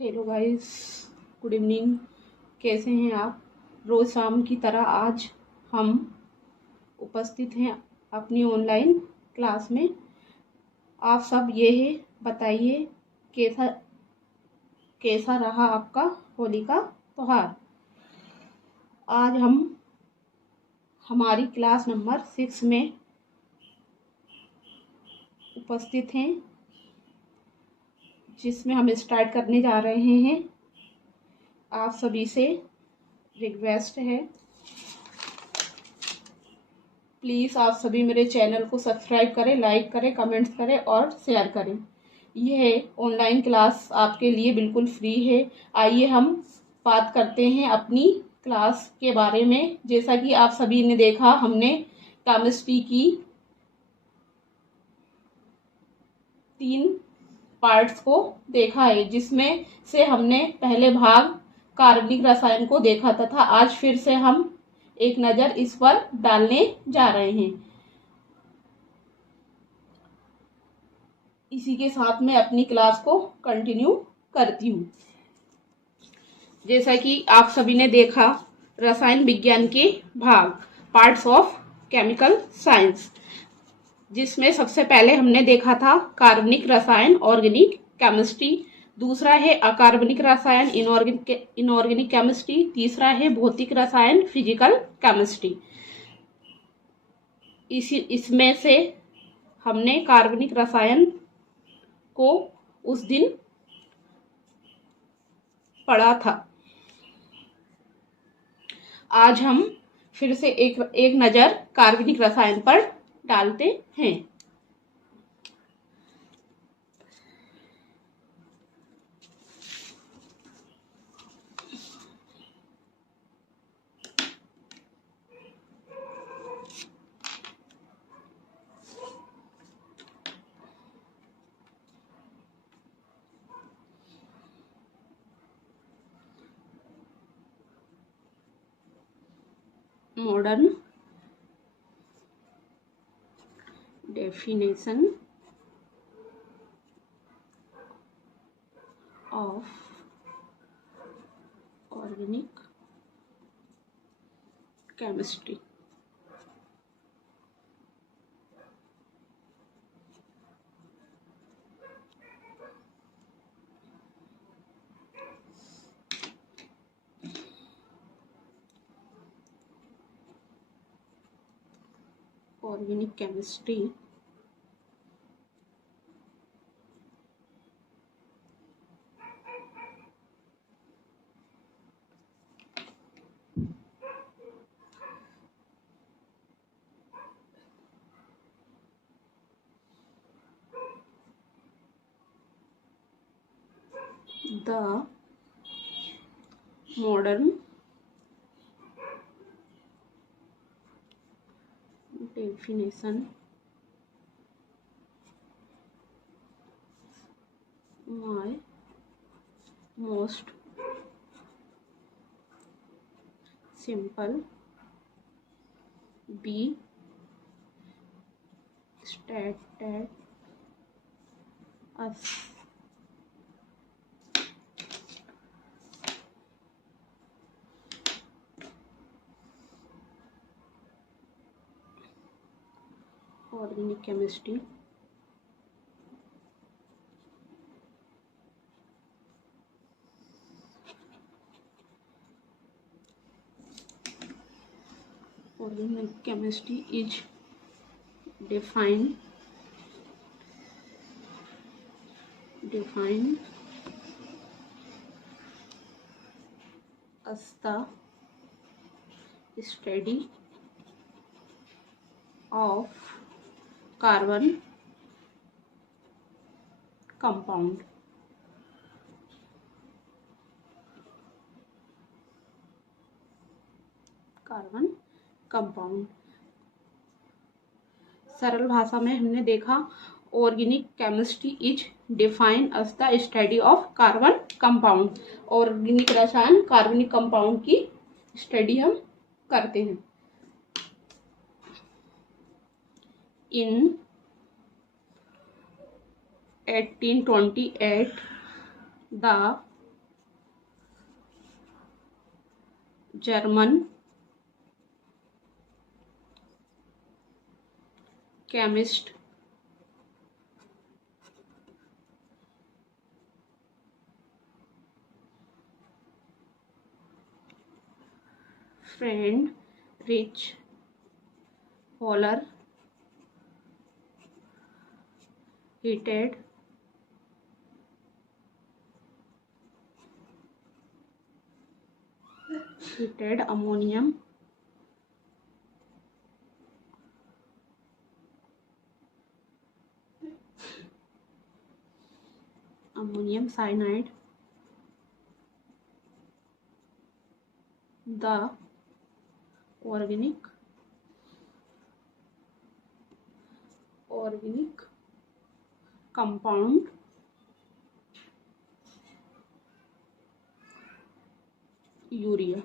Hello guys, good evening. कैसे हैं आप? रोज़ शाम की तरह आज हम उपस्थित हैं अपनी ऑनलाइन क्लास में। आप सब ये है बताइए, कैसा कैसा रहा आपका होली का त्योहार। आज हम हमारी क्लास नंबर 6 में उपस्थित हैं, जिसमें हम स्टार्ट करने जा रहे हैं। आप सभी से रिक्वेस्ट है, प्लीज़ आप सभी मेरे चैनल को सब्सक्राइब करें, लाइक करें, कमेंट्स करें और शेयर करें। यह ऑनलाइन क्लास आपके लिए बिल्कुल फ्री है। आइए हम बात करते हैं अपनी क्लास के बारे में। जैसा कि आप सभी ने देखा, हमने केमिस्ट्री की 3 पार्ट्स को देखा है, जिसमें से हमने पहले भाग कार्बनिक रसायन को देखा तथा आज फिर से हम एक नज़र इस पर डालने जा रहे हैं। इसी के साथ मैं अपनी क्लास को कंटिन्यू करती हूँ। जैसा कि आप सभी ने देखा, रसायन विज्ञान के भाग पार्ट्स ऑफ केमिकल साइंस, जिसमें सबसे पहले हमने देखा था कार्बनिक रसायन ऑर्गेनिक केमिस्ट्री, दूसरा है अकार्बनिक रसायन इनऑर्गेनिक केमिस्ट्री, तीसरा है भौतिक रसायन फिजिकल केमिस्ट्री। इसमें से हमने कार्बनिक रसायन को उस दिन पढ़ा था। आज हम फिर से एक नज़र कार्बनिक रसायन पर डालते हैं। Modern definition of organic chemistry. Organic chemistry the modern definition my most simple be stated as organic chemistry is defined as the study of carbon compound. सरल भाषा में हमने देखा, organic chemistry is defined as the study of carbon compound. Organic रसायन कार्बनिक compound की स्टडी हम करते हैं। In 1828 the German chemist, Friedrich Wohler, heated ammonium cyanide, the organic compound urea.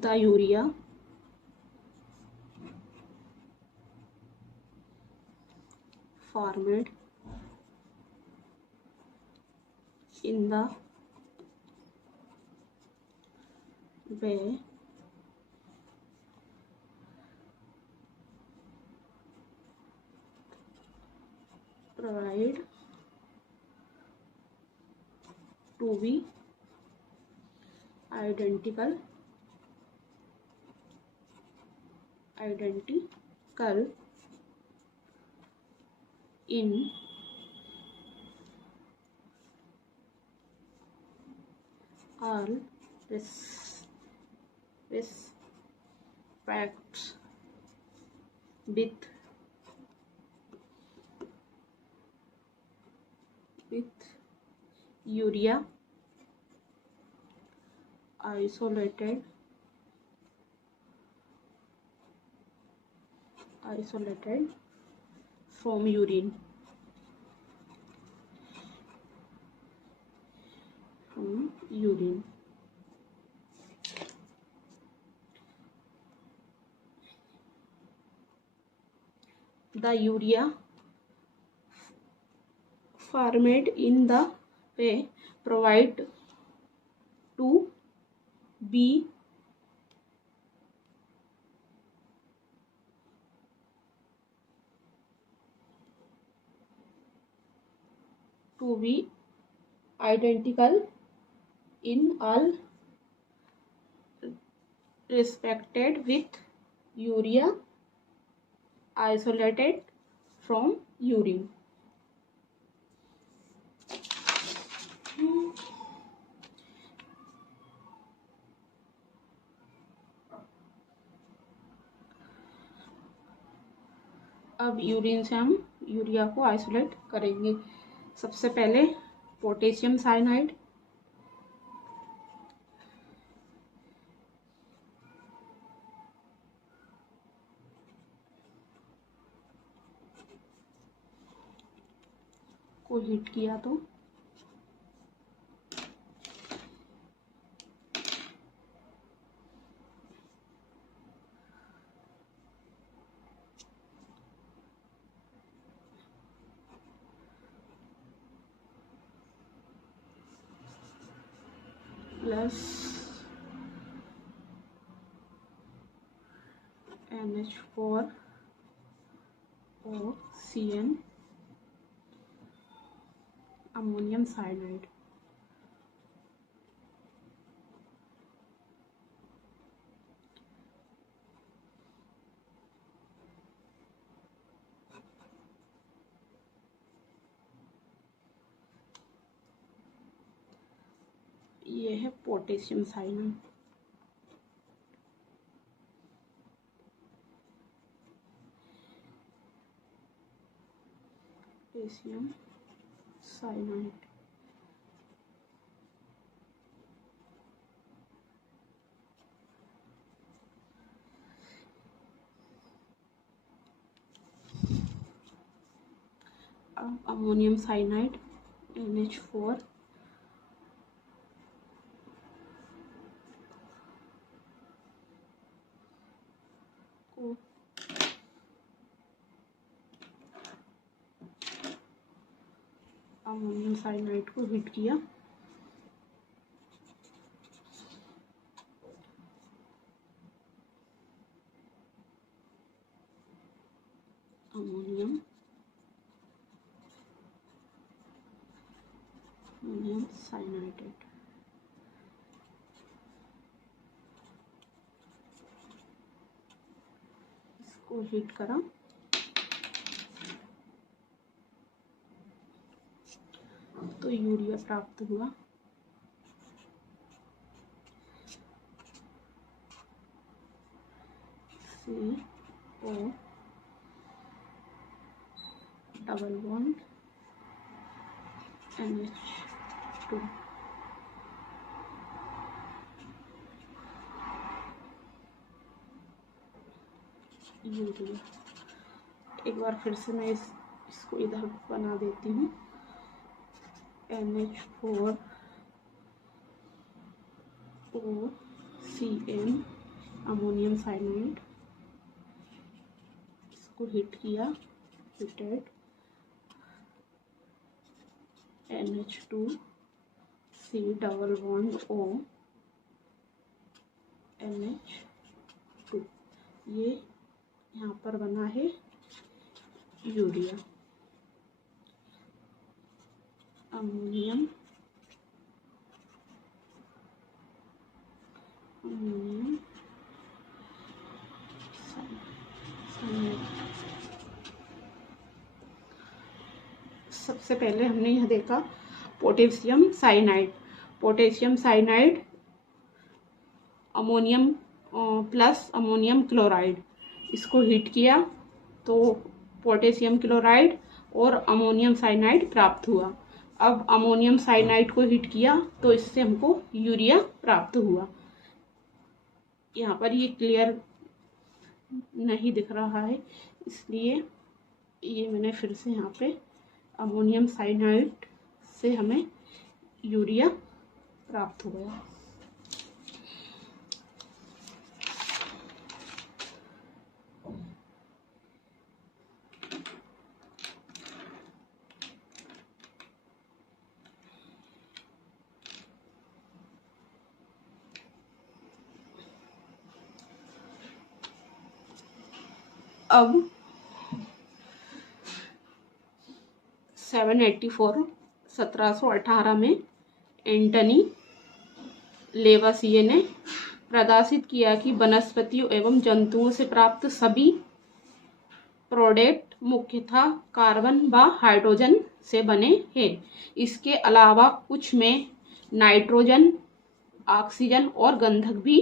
The urea formed in the way provide to be identical in all respects with urea isolated from urine, The urea formed in the way provide to be identical in all respected with urea isolated from urine। अब urine से हम urea को isolate करेंगे। सबसे पहले potassium cyanide, को heat किया तो प्लस NH4OCN अमोनियम साइनाइड। ये है potassium cyanide. Potassium cyanide ammonium cyanide NH4 को अमोनियम साइनाइड को हीट किया, अमोनियम साइनाइड इसको हीट करा, तो यूरिया प्राप्त हुआ। CO double bond NH2। Urea, एक बार फिर से मैं इसको इधर बना देती हूँ। NH4 OCN अमोनियम साइनाइड, इसको हीट किया, heated, NH2C double bond O NH2, ये यहाँ पर बना है यूरिया। Ammonium cyanide. सबसे पहले हमने यह देखा potassium cyanide. Potassium cyanide ammonium plus ammonium chloride, इसको हीट किया तो पोटेशियम क्लोराइड और अमोनियम साइनाइड प्राप्त हुआ। अब अमोनियम साइनाइड को हीट किया तो इससे हमको यूरिया प्राप्त हुआ। यहाँ पर ये क्लियर नहीं दिख रहा है, इसलिए ये मैंने फिर से यहाँ पे अमोनियम साइनाइड से हमें यूरिया प्राप्त हो गया। अब 1718 में एंटनी लेवासिये ने प्रदर्शित किया कि वनस्पतियों एवं जंतुओं से प्राप्त सभी प्रोडक्ट मुख्यतः कार्बन व हाइड्रोजन से बने हैं। इसके अलावा कुछ में नाइट्रोजन, ऑक्सीजन और गंधक भी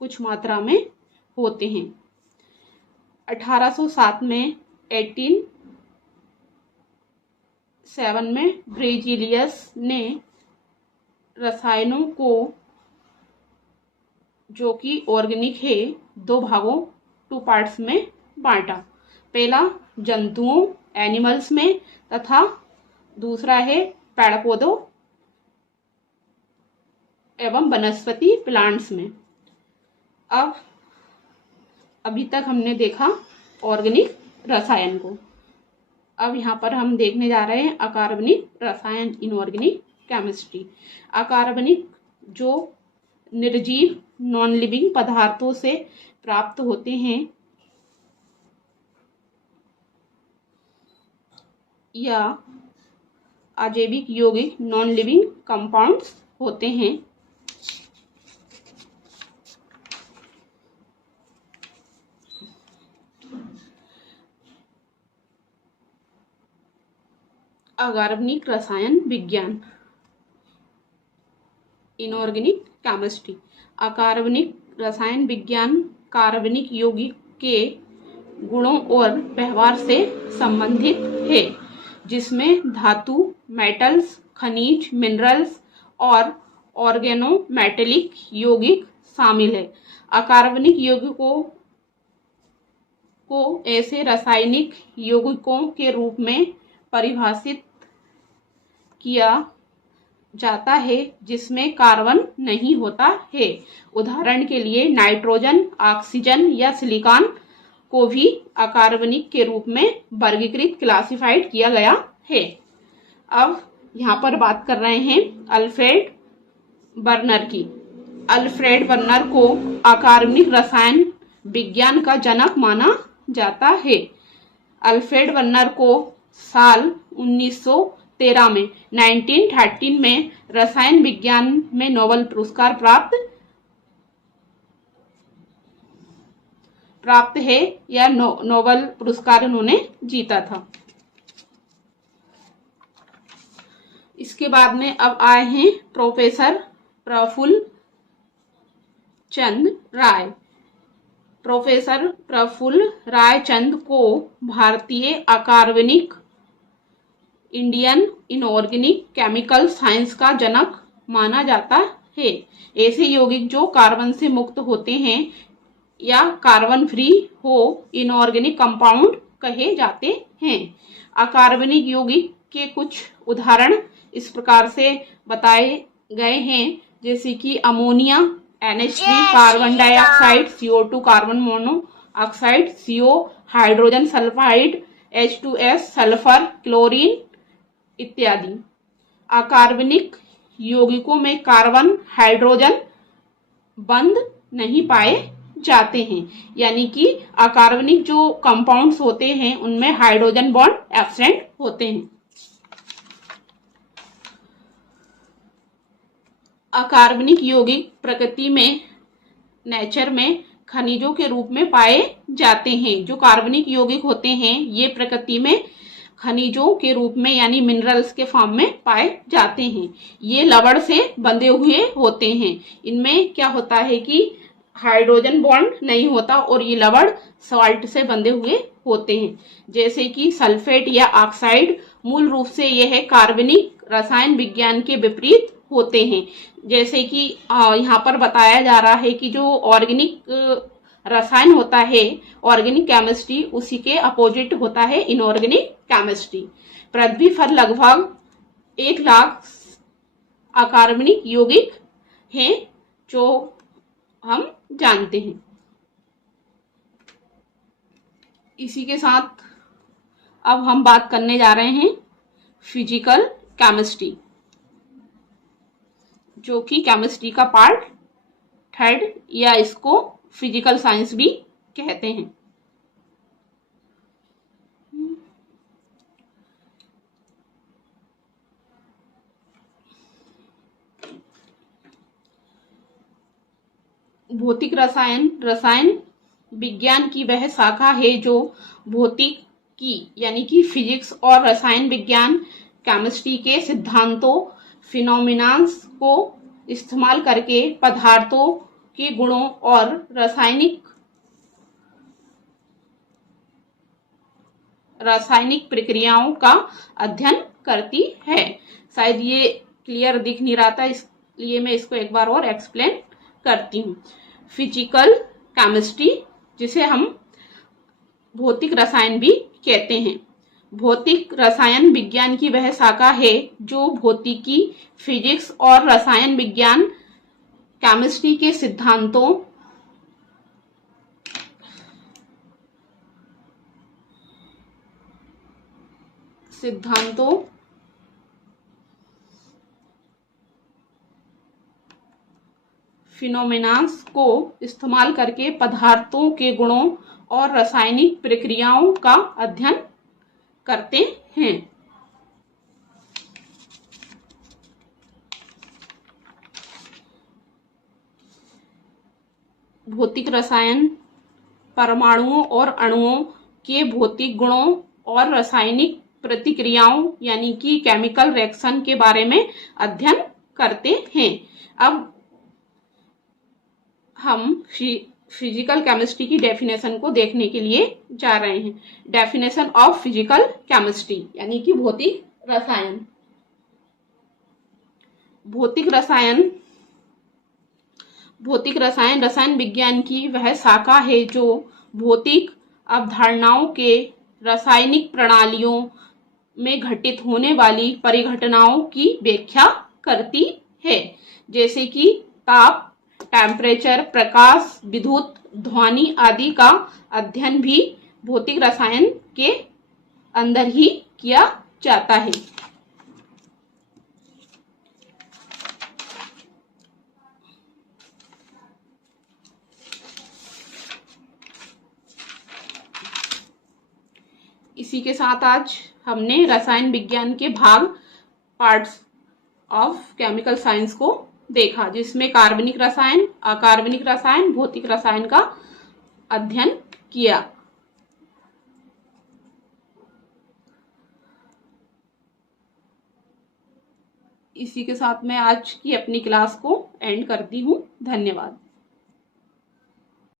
कुछ मात्रा में होते हैं। 1807 में 1807 में ब्रेजिलियस ने रसायनों को, जो कि ऑर्गेनिक है, दो भागों 2 पार्ट्स में बांटा। पहला जंतुओं एनिमल्स में तथा दूसरा है पेड़ पौधों एवं वनस्पति प्लांट्स में। अब अभी तक हमने देखा ऑर्गेनिक रसायन को। अब यहाँ पर हम देखने जा रहे हैं अकार्बनिक रसायन, इनऑर्गेनिक केमिस्ट्री। अकार्बनिक जो निर्जीव नॉन लिविंग पदार्थों से प्राप्त होते हैं या अजैविक यौगिक नॉन लिविंग कंपाउंड्स होते हैं। अकार्बनिक रसायन विज्ञान, इनऑर्गेनिक केमिस्ट्री। अकार्बनिक रसायन विज्ञान कार्बनिक यौगिक के गुणों और व्यवहार से संबंधित है, जिसमें धातु, मेटल्स, खनिज, मिनरल्स और ऑर्गेनोमेटेलिक यौगिक शामिल है। अकार्बनिक यौगिकों को ऐसे रासायनिक यौगिकों के रूप में परिभाषित किया जाता है जिसमें कार्बन नहीं होता है। उदाहरण के लिए नाइट्रोजन, ऑक्सीजन या सिलिकॉन को भी अकार्बनिक के रूप में वर्गीकृत क्लासिफाइड किया गया है। अब यहाँ पर बात कर रहे हैं अल्फ्रेड बर्नर की। अल्फ्रेड बर्नर को अकार्बनिक रसायन विज्ञान का जनक माना जाता है। अल्फ्रेड बर्नर को साल 1913 में 1913 में रसायन विज्ञान में नोबेल पुरस्कार प्राप्त है या नोबेल पुरस्कार उन्होंने जीता था। इसके बाद में अब आए हैं प्रोफेसर प्रफुल्ल चंद्र राय। प्रोफेसर प्रफुल्ल राय चंद को भारतीय अकार्बनिक इंडियन इनऑर्गेनिक केमिकल साइंस का जनक माना जाता है। ऐसे यौगिक जो कार्बन से मुक्त होते हैं या कार्बन फ्री हो इनऑर्गेनिक कंपाउंड कहे जाते हैं। अकार्बनिक यौगिक के कुछ उदाहरण इस प्रकार से बताए गए हैं, जैसे कि ammonia NH3 carbon dioxide, CO2 carbon monoxide, CO hydrogen sulphide, H2S sulphur, chlorine इत्यादि। अकार्बनिक यौगिकों में कार्बन हाइड्रोजन बंध नहीं पाए जाते हैं, यानी कि अकार्बनिक जो कंपाउंड्स होते हैं उनमें हाइड्रोजन बॉन्ड एब्सेंट होते हैं। अकार्बनिक यौगिक प्रकृति में नेचर में खनिजों के रूप में पाए जाते हैं। जो कार्बनिक यौगिक होते हैं ये प्रकृति में खनिजों के रूप में यानी मिनरल्स के फॉर्म में पाए जाते हैं। ये लवण से बंधे हुए होते हैं। इनमें क्या होता है कि हाइड्रोजन बॉन्ड नहीं होता और ये लवण सॉल्ट से बंधे हुए होते हैं, जैसे कि सल्फेट या ऑक्साइड। मूल रूप से यह कार्बनिक रसायन विज्ञान के विपरीत होते हैं। जैसे कि यहाँ पर बताया जा रहा है कि जो ऑर्गेनिक रसायन होता है, ऑर्गेनिक केमिस्ट्री, उसी के अपोजिट होता है इनऑर्गेनिक केमिस्ट्री। पृथ्वी पर लगभग 1 लाख अकार्बनिक यौगिक हैं जो हम जानते हैं। इसी के साथ अब हम बात करने जा रहे हैं फिजिकल केमिस्ट्री, जो कि केमिस्ट्री का पार्ट 3 या इसको फिजिकल साइंस भी कहते हैं। भौतिक रसायन विज्ञान की वह शाखा है जो भौतिकी यानी कि फिजिक्स और रसायन विज्ञान केमिस्ट्री के सिद्धांतों फिनोमिनास को इस्तेमाल करके पदार्थों के गुणों और रासायनिक प्रक्रियाओं का अध्ययन करती है। शायद ये क्लियर दिख नहीं रहा था, इसलिए मैं इसको एक बार और एक्सप्लेन करती हूँ। फिजिकल केमिस्ट्री, जिसे हम भौतिक रसायन भी कहते हैं, भौतिक रसायन विज्ञान की वह शाखा है जो भौतिकी, फिजिक्स और रसायन विज्ञान केमिस्ट्री के सिद्धांतों फिनोमेनास को इस्तेमाल करके पदार्थों के गुणों और रासायनिक प्रक्रियाओं का अध्ययन करते हैं। भौतिक रसायन परमाणुओं और अणुओं के भौतिक गुणों और रासायनिक प्रतिक्रियाओं यानी कि केमिकल रिएक्शन के बारे में अध्ययन करते हैं। अब हम फिजिकल केमिस्ट्री की डेफिनेशन को देखने के लिए जा रहे हैं। डेफिनेशन ऑफ फिजिकल केमिस्ट्री यानी कि भौतिक रसायन। भौतिक रसायन रसायन विज्ञान की वह शाखा है जो भौतिक अवधारणाओं के रासायनिक प्रणालियों में घटित होने वाली परिघटनाओं की व्याख्या करती है, जैसे कि ताप, टेम्परेचर, प्रकाश, विद्युत, ध्वनि आदि का अध्ययन भी भौतिक रसायन के अंदर ही किया जाता है। इसी के साथ आज हमने रसायन विज्ञान के भाग पार्ट्स ऑफ केमिकल साइंस को देखा, जिसमें कार्बनिक रसायन, अकार्बनिक रसायन, भौतिक रसायन का अध्ययन किया। इसी के साथ मैं आज की अपनी क्लास को एंड करती हूँ। धन्यवाद।